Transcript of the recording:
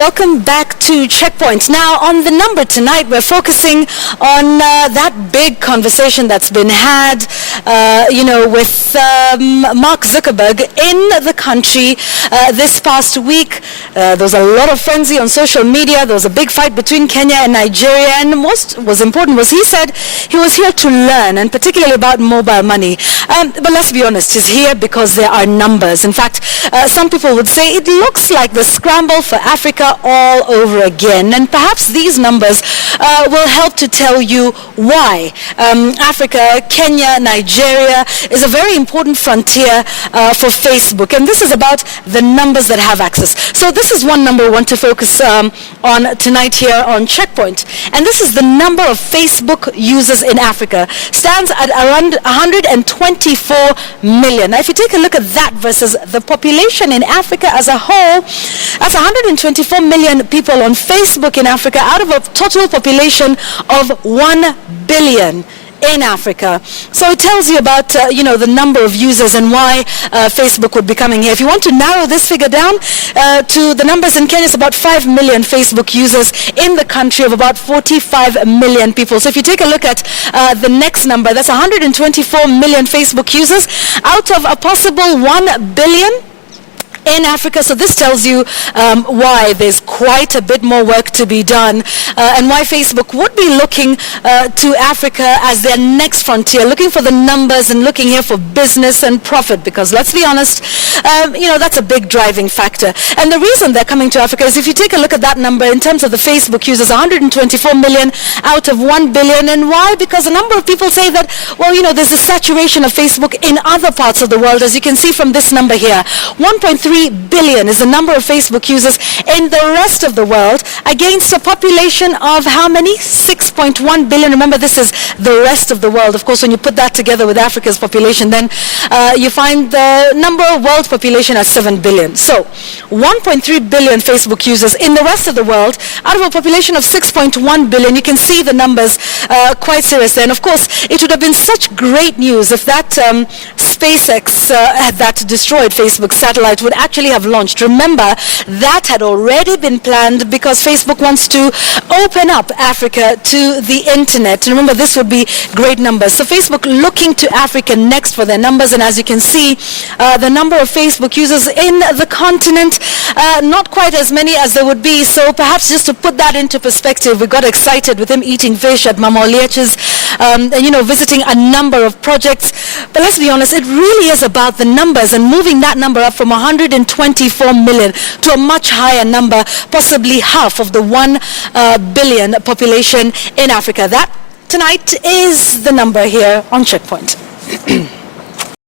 Welcome back to Checkpoint. Now, on the number tonight, we're focusing on that big conversation that's been had, with Mark Zuckerberg in the country this past week. There was a lot of frenzy on social media. There was a big fight between Kenya and Nigeria, and most was important was he said he was here to learn, and particularly about mobile money. But let's be honest, he's here because there are numbers. In fact, some people would say it looks like the scramble for Africa all over again, and perhaps these numbers will help to tell you why Africa, Kenya, Nigeria is a very important frontier for Facebook, and this is about the numbers that have access. So this is one number we want to focus on tonight here on Checkpoint, and this is the number of Facebook users in Africa. Stands at around 124 million. Now if you take a look at that versus the population in Africa as a whole, that's 124 million people on Facebook in Africa out of a total population of 1 billion in Africa. So it tells you about, the number of users and why Facebook would be coming here. If you want to narrow this figure down to the numbers in Kenya, it's about 5 million Facebook users in the country of about 45 million people. So if you take a look at the next number, that's 124 million Facebook users out of a possible 1 billion in Africa. So this tells you why there's quite a bit more work to be done and why Facebook would be looking to Africa as their next frontier, looking for the numbers and looking here for business and profit, because let's be honest, that's a big driving factor. And the reason they're coming to Africa is if you take a look at that number in terms of the Facebook users, 124 million out of 1 billion. And why? Because a number of people say that, there's a saturation of Facebook in other parts of the world, as you can see from this number here. 1.3 billion is the number of Facebook users in the rest of the world against a population of how many? 6.1 billion. Remember, this is the rest of the world. Of course, when you put that together with Africa's population, then you find the number of world population at 7 billion. So 1.3 billion Facebook users in the rest of the world out of a population of 6.1 billion. You can see the numbers quite serious there. And of course, it would have been such great news if that SpaceX that destroyed Facebook's satellite would actually have launched. Remember, that had already been planned because Facebook wants to open up Africa to the internet. And remember, this would be great numbers. So Facebook looking to Africa next for their numbers. And as you can see, the number of Facebook users in the continent, not quite as many as there would be. So perhaps just to put that into perspective, we got excited with him eating fish at Mama Oliech's, visiting a number of projects. But let's be honest, it really is about the numbers and moving that number up from 124 million to a much higher number, possibly half of the 1 billion population in Africa. That tonight is the number here on Checkpoint.